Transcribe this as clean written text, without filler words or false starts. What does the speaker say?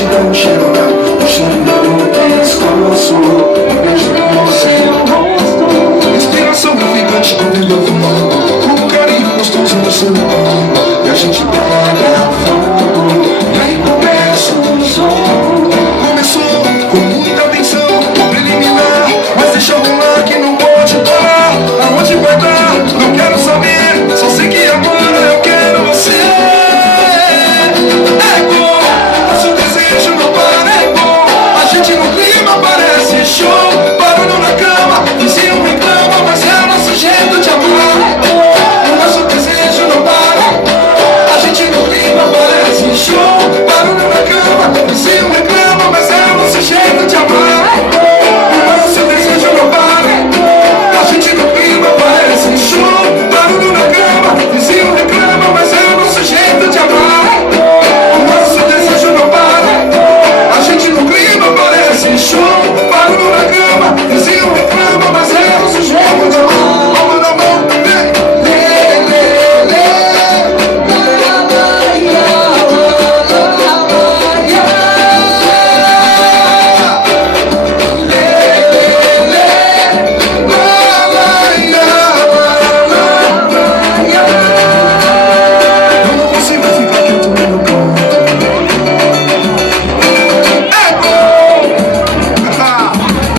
multidão chega, o cheiro que descoço, um beijo no seu rosto, inspiração gigante do vento fumando, um carinho gostoso no seu